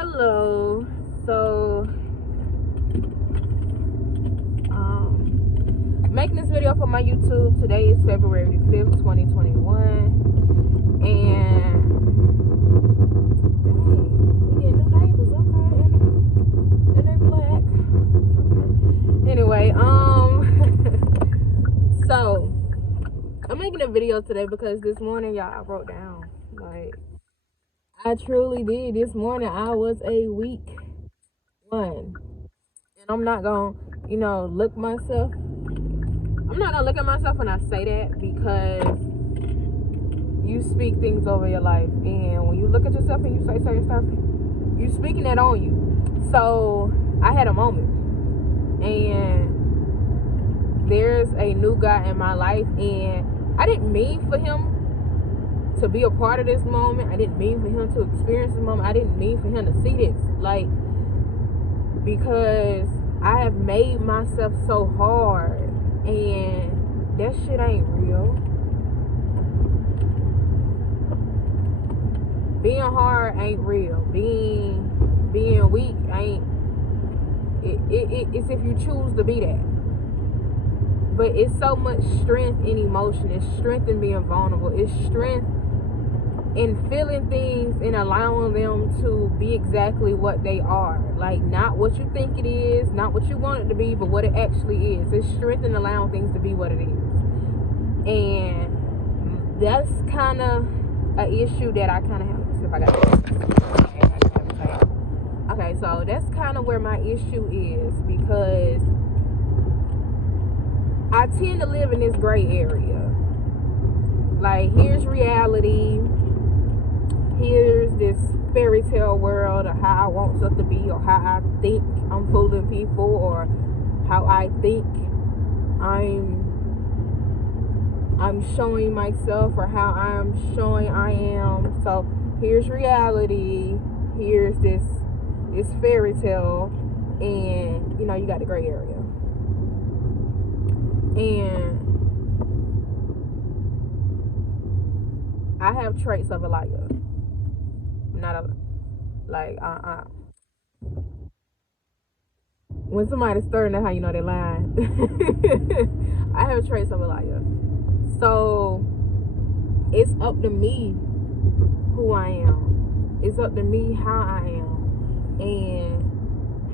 Hello. So, making this video for my YouTube. Today is February 5th, 2021. And, dang, we get new neighbors, okay. And they black. Okay. Anyway, so, I'm making a video today because this morning, y'all, I wrote down, like, I truly did. This morning, I was a weak one. And I'm not gonna, look myself. I'm not gonna look at myself when I say that, because you speak things over your life, and when you look at yourself and you say certain stuff, you speaking that on you. So I had a moment, and there's a new guy in my life, and I didn't mean for him to be a part of this moment. I didn't mean for him to experience this moment. I didn't mean for him to see this, like, because I have made myself so hard, and that shit ain't real. Being hard ain't real. Being weak ain't. It's if you choose to be that. But it's so much strength in emotion. It's strength in being vulnerable. It's strength in feeling things and allowing them to be exactly what they are. Like, not what you think it is, not what you want it to be, but what it actually is. It's strength in allowing things to be what it is. And that's kind of an issue that I kind of have. If I got that. Okay, so that's kind of where my issue is, because I tend to live in this gray area. Like, here's reality. Here's this fairy tale world of how I want stuff to be, or how I think I'm fooling people, or how I think I'm showing myself, or how I'm showing I am. So here's reality. Here's this fairy tale, and you got the gray area. And I have traits of a liar. I'm not a, like, when somebody's stirring, that's how you know they're lying. I have traits of a liar. So it's up to me who I am. It's up to me how I am, and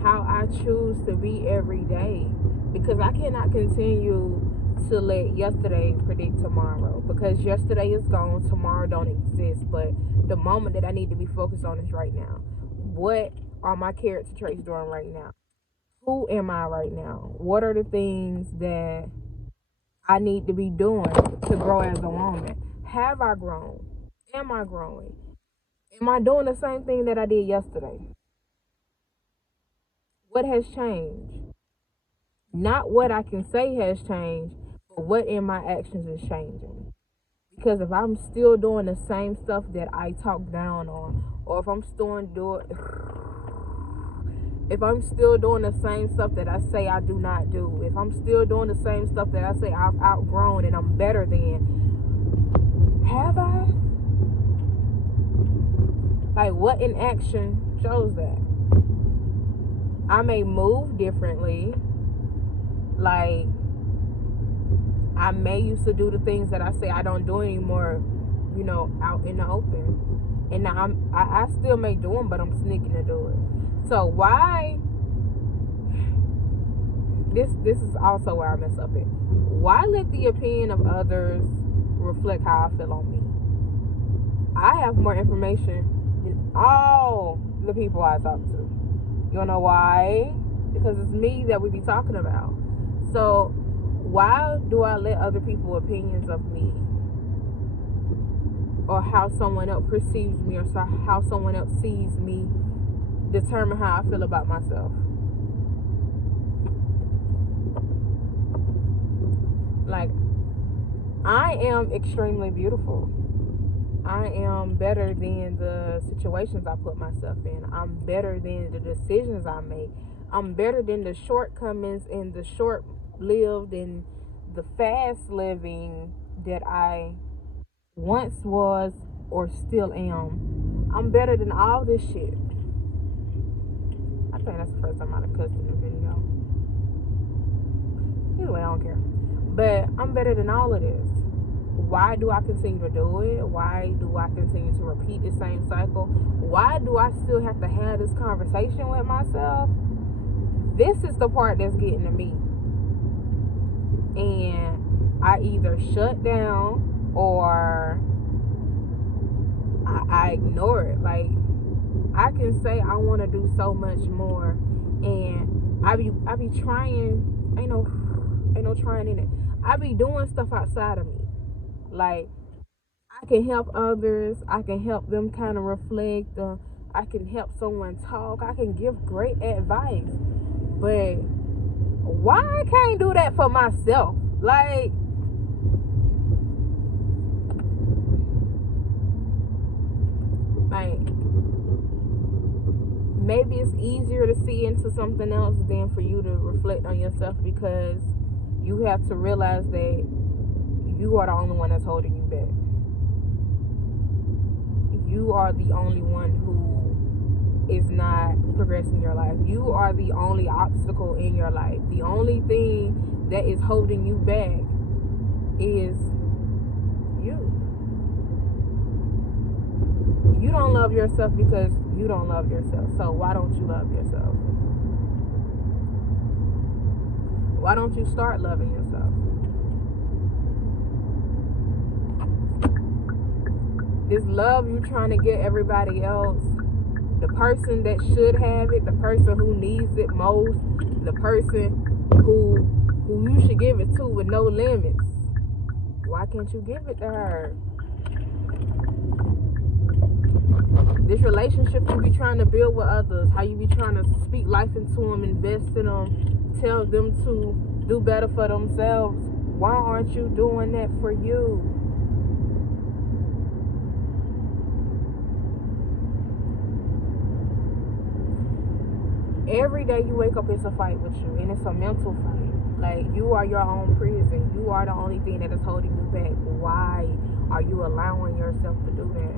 how I choose to be every day. Because I cannot continue to let yesterday predict tomorrow, because yesterday is gone, tomorrow don't exist. But the moment that I need to be focused on is right now. What are my character traits doing right now? Who am I right now? What are the things that I need to be doing to grow as a woman? Have I grown? Am I growing? Am I doing the same thing that I did yesterday? What has changed? Not what I can say has changed, but what in my actions is changing. Because if I'm still doing the same stuff that I talk down on, or if I'm still doing the same stuff that I say I do not do, if I'm still doing the same stuff that I say I've outgrown and I'm better than, have I? Like, what in action shows that? I may move differently. Like, I may used to do the things that I say I don't do anymore, out in the open. And now I still may do them, but I'm sneaking to do it. So why? This is also where I mess up at. Why let the opinion of others reflect how I feel on me? I have more information than all the people I talk to. You wanna know why? Because it's me that we be talking about. So why do I let other people's opinions of me, or how someone else perceives me, or how someone else sees me, determine how I feel about myself? Like, I am extremely beautiful. I am better than the situations I put myself in. I'm better than the decisions I make. I'm better than the shortcomings and the short-lived and the fast living that I once was or still am. I'm better than all this shit. think that's the first time I've cussed in a video. Either way, I don't care. But I'm better than all of this. Why do I continue to do it? Why do I continue to repeat the same cycle? Why do I still have to have this conversation with myself? This is the part that's getting to me. And I either shut down or I ignore it. Like, I can say I want to do so much more, and I be trying. Ain't no trying in it. I be doing stuff outside of me. Like, I can help others. I can help them kind of reflect. I can help someone talk. I can give great advice. But why I can't do that for myself? Like, maybe it's easier to see into something else than for you to reflect on yourself, because you have to realize that you are the only one that's holding you back. You are the only one who is not progressing your life. You are the only obstacle in your life. The only thing that is holding you back is you. You don't love yourself because you don't love yourself. So why don't you love yourself? Why don't you start loving yourself? This love you trying to get everybody else, the person that should have it, the person who needs it most, the person who you should give it to with no limits. Why can't you give it to her? This relationship you be trying to build with others, how you be trying to speak life into them, invest in them, tell them to do better for themselves. Why aren't you doing that for you? Every day you wake up, it's a fight with you, and it's a mental fight. Like, you are your own prison. You are the only thing that is holding you back. Why are you allowing yourself to do that?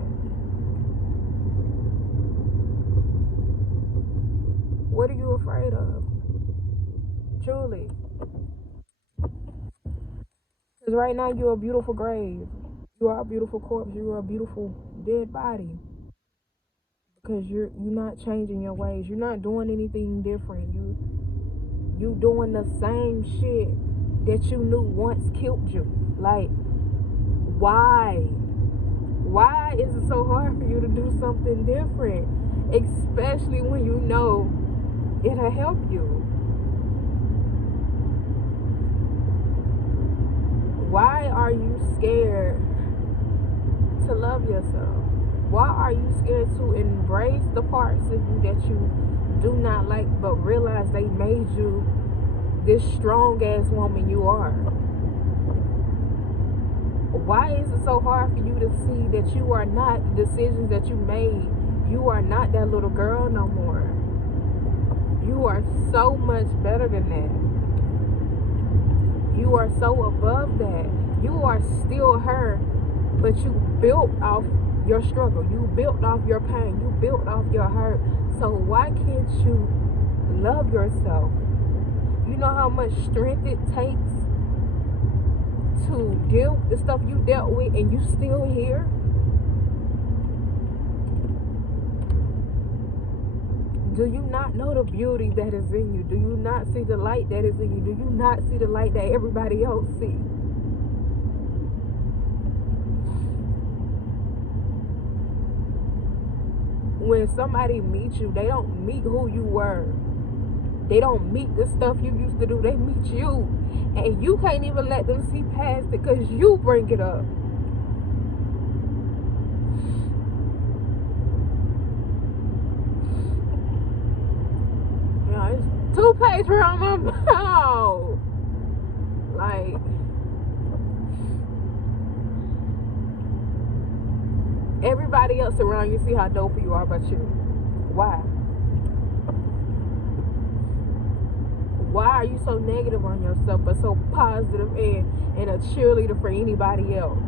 What are you afraid of? Truly. Because right now you're a beautiful grave. You are a beautiful corpse. You are a beautiful dead body. Because you're not changing your ways. You're not doing anything different. You doing the same shit that you knew once killed you. Like, why? Why is it so hard for you to do something different? Especially when you know it'll help you. Why are you scared to love yourself? Why are you scared to embrace the parts of you that you do not like, but realize they made you this strong ass woman you are? Why is it so hard for you to see that you are not the decisions that you made? You are not that little girl no more. You are so much better than that. You are so above that. You are still her, but you built off your struggle. You built off your pain. You built off your hurt. So why can't you love yourself? You know how much strength it takes to deal with the stuff you dealt with, and you still here? Do you not know the beauty that is in you? Do you not see the light that is in you? Do you not see the light that everybody else sees? When somebody meets you, they don't meet who you were. They don't meet the stuff you used to do. They meet you. And you can't even let them see past it because you bring it up. It's 2 pages around my mouth. Like, everybody else around you see how dope you are, but you. Why? Why are you so negative on yourself but so positive and a cheerleader for anybody else?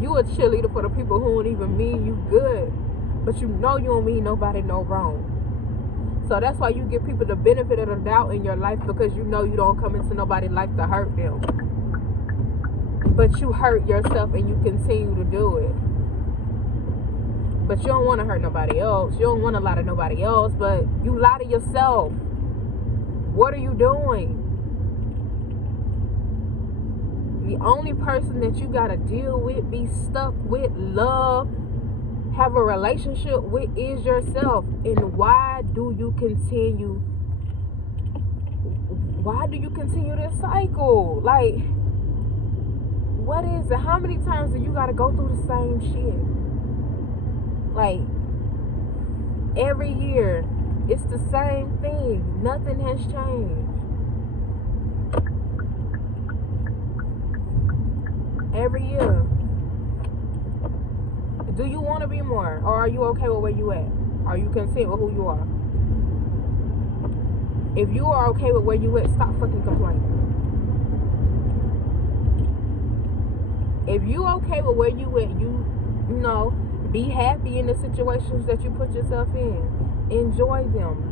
You a cheerleader for the people who don't even mean you good, but you know you don't mean nobody no wrong. So that's why you give people the benefit of the doubt in your life, because you know you don't come into nobody's life to hurt them. But you hurt yourself and you continue to do it. But you don't want to hurt nobody else. You don't want to lie to nobody else, but you lie to yourself. What are you doing? The only person that you got to deal with, be stuck with, love, have a relationship with is yourself. And why do you continue this cycle? Like, what is it? How many times do you got to go through the same shit? Like, every year it's the same thing. Nothing has changed. Every year. Do you want to be more? Or are you okay with where you at? Are you content with who you are? If you are okay with where you at, stop fucking complaining. If you okay with where you at, you know, be happy in the situations that you put yourself in. Enjoy them.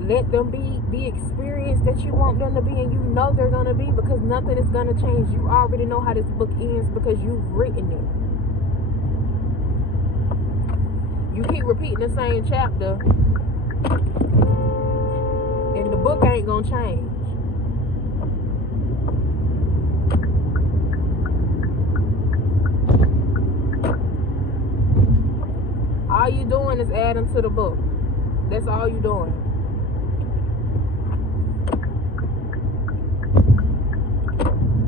Let them be the experience that you want them to be, and you know they're gonna be, because nothing is gonna change. You already know how this book ends because you've written it. You keep repeating the same chapter, and the book ain't gonna change. All you doing is adding to the book. That's all you doing.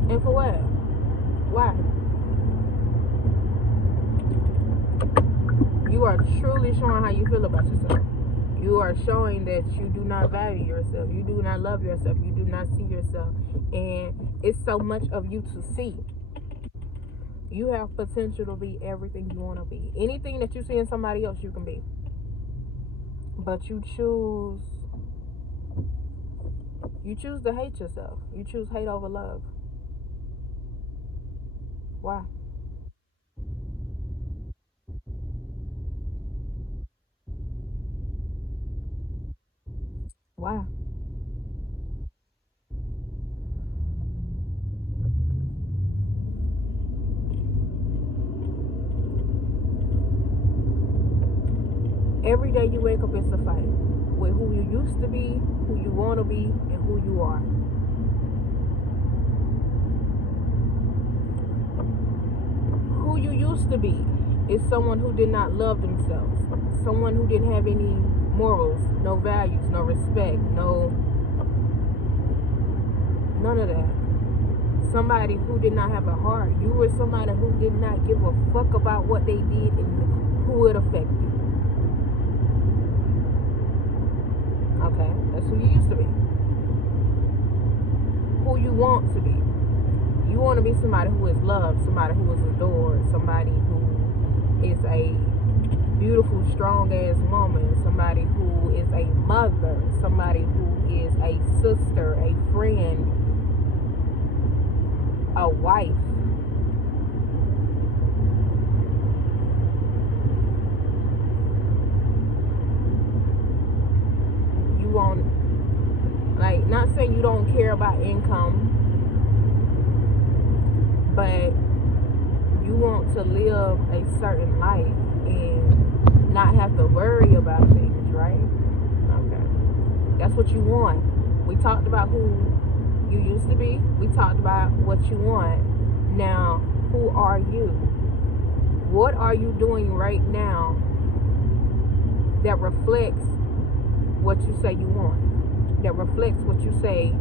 And for what? Why? You are truly showing how you feel about yourself. You are showing that you do not value yourself. You do not love yourself. You do not see yourself. And it's so much of you to see. You have potential to be everything you want to be. Anything that you see in somebody else, you can be. But you choose to hate yourself. You choose hate over love. Why? Why? Every day you wake up, it's a fight with who you used to be, who you want to be, and who you are. Who you used to be is someone who did not love themselves, someone who didn't have any morals, no values, no respect, none of that. Somebody who did not have a heart. You were somebody who did not give a fuck about what they did and who it affected. Okay, that's who you used to be. Who you want to be. You want to be somebody who is loved, somebody who is adored, somebody who is a beautiful, strong-ass woman, somebody who is a mother, somebody who is a sister, a friend, a wife. You want, like, not saying you don't care about income, but you want to live a certain life and not have to worry about things, right? Okay. That's what you want. We talked about who you used to be. We talked about what you want. Now, who are you? What are you doing right now that reflects what you say you want? That reflects what you say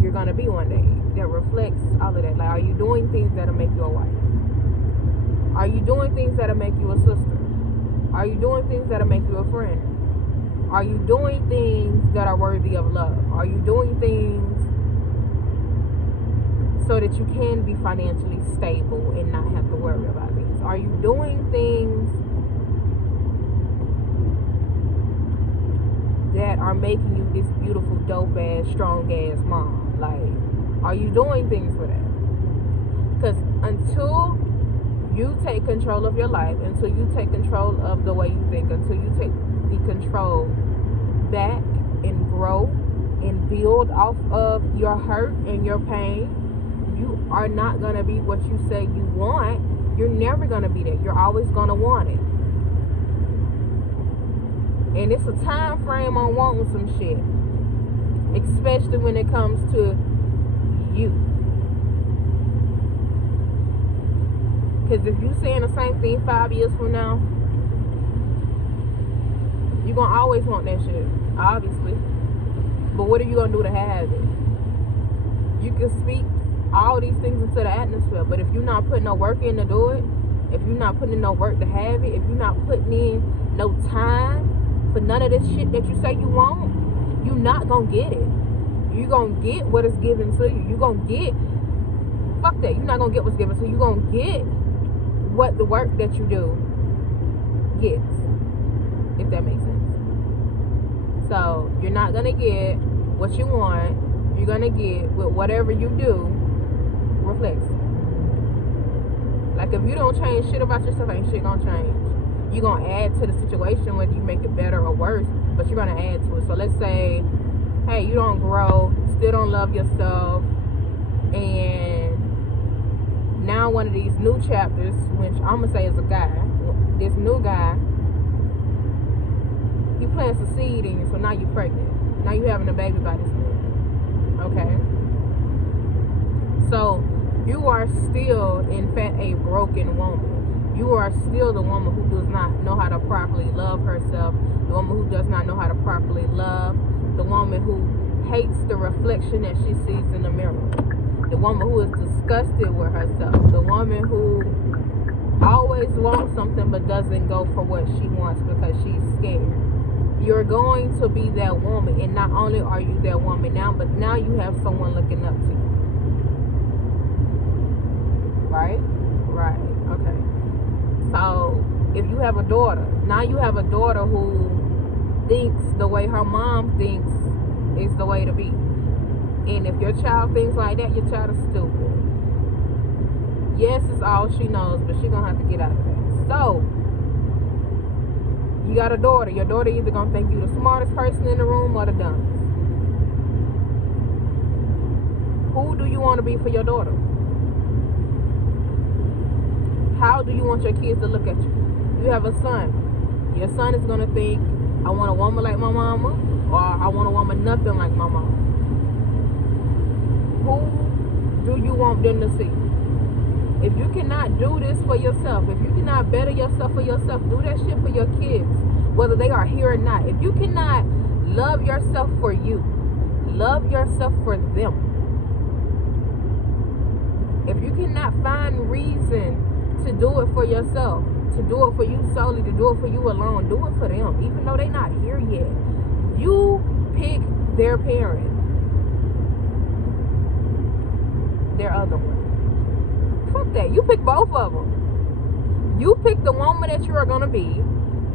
you're going to be one day? That reflects all of that. Like, are you doing things that'll make you a wife? Are you doing things that'll make you a sister? Are you doing things that'll make you a friend? Are you doing things that are worthy of love? Are you doing things so that you can be financially stable and not have to worry about things? Are you doing things that are making you this beautiful, dope-ass, strong-ass mom? Like, are you doing things for that? Because until you take control of your life, until you take control of the way you think, until you take the control back and grow and build off of your hurt and your pain, you are not going to be what you say you want. You're never going to be that. You're always going to want it. And it's a time frame on wanting some shit, especially when it comes to you. Because if you saying the same thing 5 years from now, you're going to always want that shit, obviously. But what are you going to do to have it? You can speak all these things into the atmosphere, but if you're not putting no work in to do it, if you're not putting in no work to have it, if you're not putting in no time for none of this shit that you say you want, you're not going to get it. You're going to get what is given to you. You're going to get, fuck that, you're not going to get what's given to you. You're going to get what the work that you do gets, if that makes sense. So you're not gonna get what you want. You're gonna get with whatever you do reflects. Like if you don't change shit about yourself, ain't shit gonna change. You're gonna add to the situation, whether you make it better or worse, but you're gonna add to it. So let's say, hey, you don't grow, still don't love yourself, and now one of these new chapters, which I'm gonna say is a guy, this new guy, he plants a seed in you, so now you're pregnant. Now you're having a baby by this man. Okay? So you are still, in fact, a broken woman. You are still the woman who does not know how to properly love herself, the woman who does not know how to properly love, the woman who hates the reflection that she sees in the mirror, the woman who is disgusted with herself, the woman who always wants something but doesn't go for what she wants because she's scared. You're going to be that woman, and not only are you that woman now, but now you have someone looking up to you. Right? Right. Okay. So if you have a daughter, now you have a daughter who thinks the way her mom thinks is the way to be. And if your child thinks like that, your child is stupid. Yes, it's all she knows, but she's going to have to get out of that. So you got a daughter. Your daughter either going to think you the smartest person in the room or the dumbest. Who do you want to be for your daughter? How do you want your kids to look at you? You have a son. Your son is going to think, I want a woman like my mama, or I want a woman nothing like my mama. Who do you want them to see? If you cannot do this for yourself, if you cannot better yourself for yourself, do that shit for your kids, whether they are here or not. If you cannot love yourself for you, love yourself for them. If you cannot find reason to do it for yourself, to do it for you solely, to do it for you alone, do it for them, even though they're not here yet. You pick their parent, their other one. Fuck that. You pick both of them. You pick the woman that you are going to be,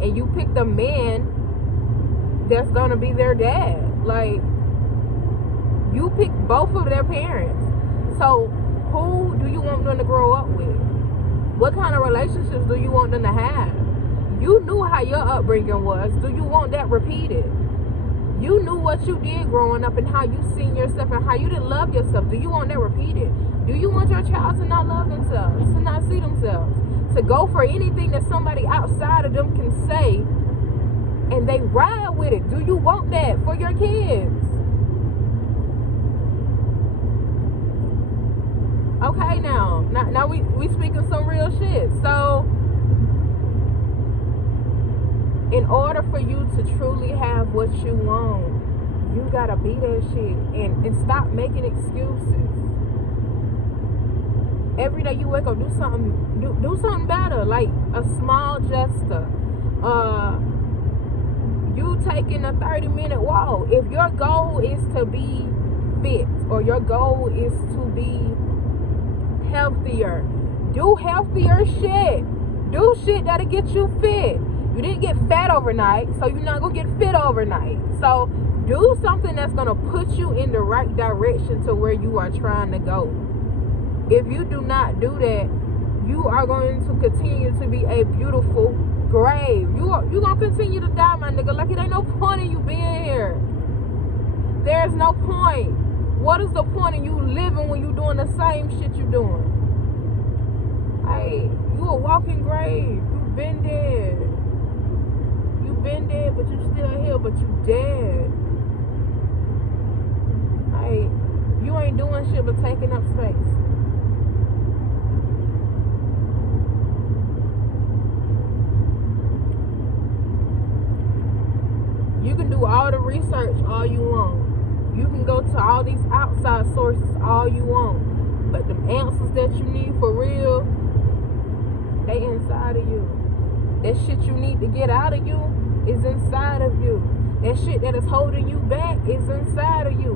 and you pick the man that's going to be their dad. Like, you pick both of their parents. So who do you want them to grow up with? What kind of relationships do you want them to have? You knew how your upbringing was. Do you want that repeated? You knew what you did growing up and how you seen yourself and how you didn't love yourself. Do you want that repeated? Do you want your child to not love themselves, to not see themselves, to go for anything that somebody outside of them can say and they ride with it? Do you want that for your kids? Okay, now we speaking some real shit. So in order for you to truly have what you want, you gotta be that shit and stop making excuses. Every day you wake up, do something better, like a small gesture. You taking a 30-minute walk. If your goal is to be fit, or your goal is to be healthier, do healthier shit. Do shit that'll get you fit. You didn't get fat overnight, so you're not gonna get fit overnight. So do something that's gonna put you in the right direction to where you are trying to go. If you do not do that, you are going to continue to be a beautiful grave. You're gonna continue to die, my nigga. point in you being here? There's no point. What is the point in you living when you doing the same shit you doing? Hey, you a walking grave. You been dead. You been dead, but you still here, but you dead. Hey, you ain't doing shit but taking up space. You can do all the research all you want. You can go to all these outside sources all you want. But the answers that you need for real, they inside of you. That shit you need to get out of you is inside of you. That shit that is holding you back is inside of you.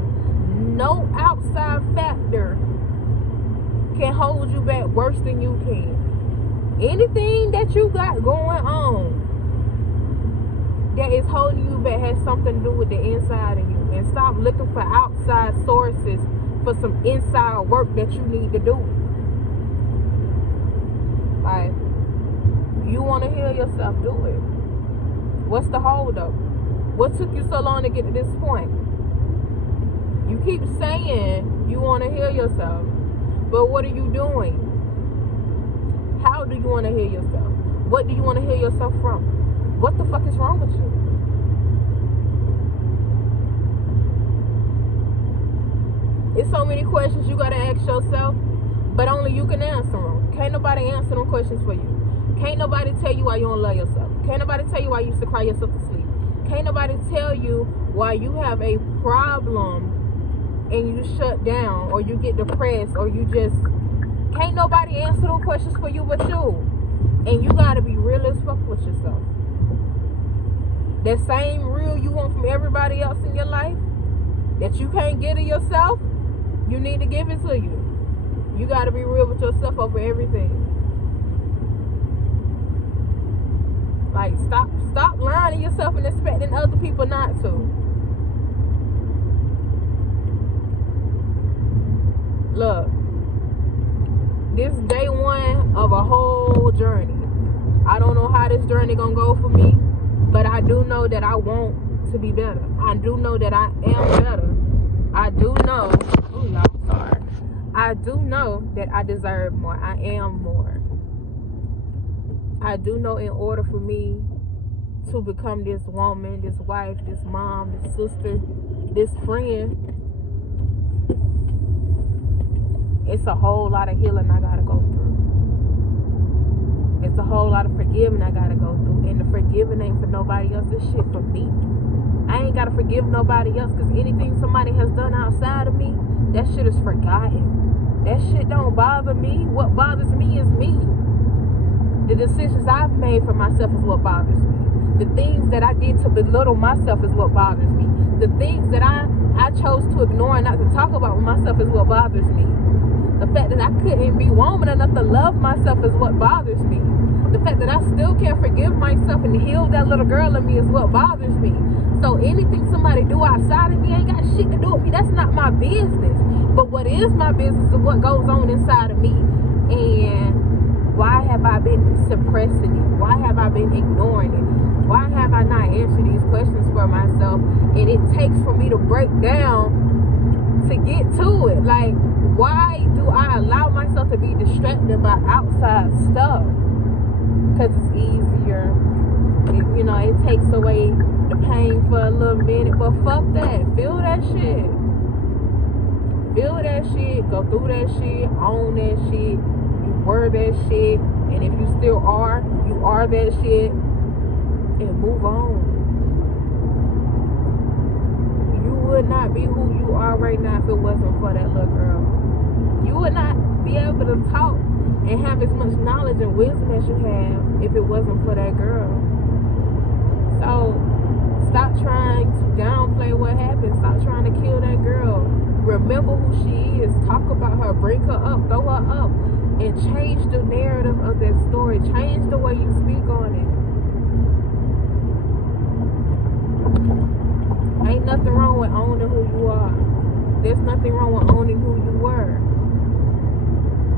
No outside factor can hold you back worse than you can. Anything that you got going on that is holding you back has something to do with the inside of you. And stop looking for outside sources for some inside work that you need to do. Like, you want to heal yourself, do it. What's the hold up? What took you so long to get to this point? You keep saying you want to heal yourself, but what are you doing? How do you want to heal yourself? What do you want to heal yourself from? What the fuck is wrong with you? It's so many questions you gotta ask yourself, but only you can answer them. Can't nobody answer them questions for you. Can't nobody tell you why you don't love yourself. Can't nobody tell you why you used to cry yourself to sleep. Can't nobody tell you why you have a problem and you shut down or you get depressed or you just... Can't nobody answer those questions for you but you. And you gotta be real as fuck with yourself. That same real you want from everybody else in your life that you can't get of yourself, you need to give it to you. You gotta be real with yourself over everything. Like, stop lying to yourself and expecting other people not to. Look, this is day one of a whole journey. I don't know how this journey gonna go for me, but I do know that I want to be better. I do know that I am better. I do know, oh y'all, sorry. I do know that I deserve more. I am more. I do know in order for me to become this woman, this wife, this mom, this sister, this friend, it's a whole lot of healing I gotta go through. It's a whole lot of forgiving I gotta go through. And the forgiving ain't for nobody else. This shit for me. I ain't gotta forgive nobody else, because anything somebody has done outside of me, that shit is forgotten. That shit don't bother me. What bothers me is me. The decisions I've made for myself is what bothers me. The things that I did to belittle myself is what bothers me. The things that I chose to ignore and not to talk about with myself is what bothers me. The fact that I couldn't be woman enough to love myself is what bothers me. The fact that I still can't forgive myself and heal that little girl in me is what bothers me. So anything somebody do outside of me ain't got shit to do with me. That's not my business. But what is my business is what goes on inside of me. And why have I been suppressing it? Why have I been ignoring it? Why have I not answered these questions for myself? And it takes for me to break down to get to it. Like, why do I allow myself to be distracted by outside stuff? Because it's easier. It takes away the pain for a little minute. But fuck that. Feel that shit. Feel that shit. Go through that shit. Own that shit. You were that shit. And if you still are, you are that shit. And move on. You would not be who you are right now if it wasn't for that little girl. You would not be able to talk and have as much knowledge and wisdom as you have if it wasn't for that girl. So stop trying to downplay what happened. Stop trying to kill that girl. Remember who she is. Talk about her. Bring her up. Throw her up. And change the narrative of that story. Change the way you speak on it. Ain't nothing wrong with owning who you are. There's nothing wrong with owning who you were.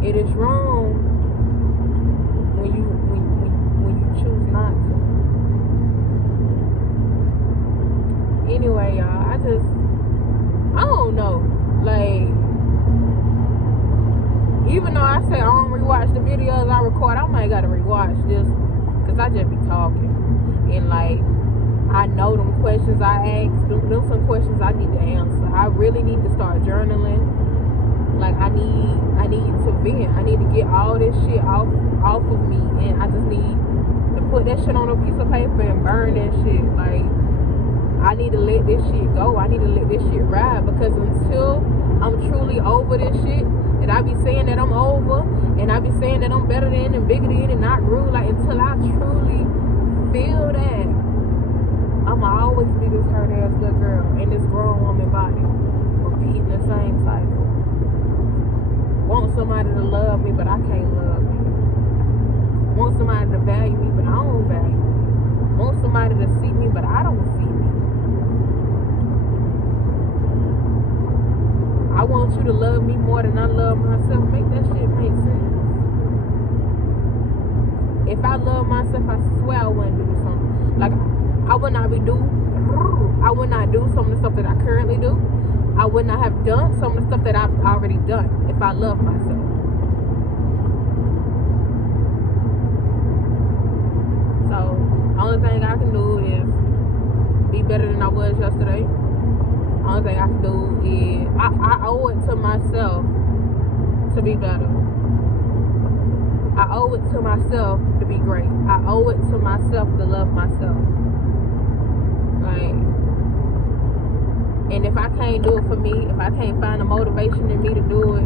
It is wrong when you choose not to. anyway, y'all, I don't know. Like, even though I say I don't rewatch the videos I record, I might gotta rewatch this, because I just be talking. And, like, I know them questions I ask, them some questions I need to answer. I really need to start journaling. Like, I need to vent. I need to get all this shit off of me. And I just need to put that shit on a piece of paper and burn that shit. Like, I need to let this shit go. I need to let this shit ride, because until I'm truly over this shit, and I be saying that I'm over, and I be saying that I'm better than and bigger than and not rude, like, until I truly feel that, I'ma always be this hurt ass little girl in this grown woman body, repeating the same cycle. Want somebody to love me, but I can't love me. Want somebody to value me, but I don't value me. Want somebody to see me, but I don't see me. I want you to love me more than I love myself. Make that shit make sense. If I love myself, I swear I wouldn't do something. Like, I would not do some of the stuff that I currently do. I would not have done some of the stuff that I've already done if I love myself. So, only thing I can do is be better than I was yesterday. Only thing I can do is I owe it to myself to be better. I owe it to myself to be great. I owe it to myself to love myself. Like, and if I can't do it for me, if I can't find the motivation in me to do it,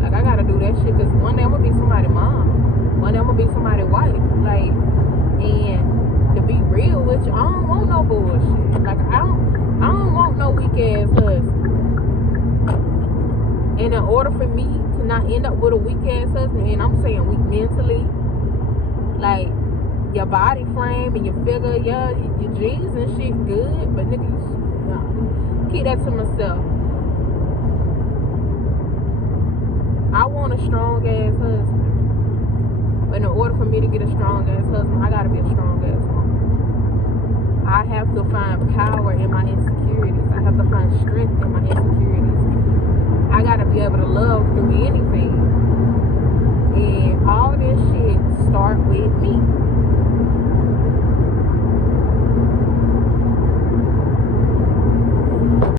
like, I gotta do that shit, because one day I'm gonna be somebody's mom. One day I'm gonna be somebody's wife. Like, and to be real with you, I don't want no bullshit. Like, I don't want no weak ass husband. And in order for me to not end up with a weak ass husband, and I'm saying weak mentally, like, your body frame and your figure, yeah, your jeans and shit good, but nigga, nah, keep that to myself. I want a strong ass husband, but in order for me to get a strong ass husband, I gotta be a strong ass woman. I have to find power in my insecurities. I have to find strength in my insecurities. I gotta be able to love through anything. And all this shit start with me.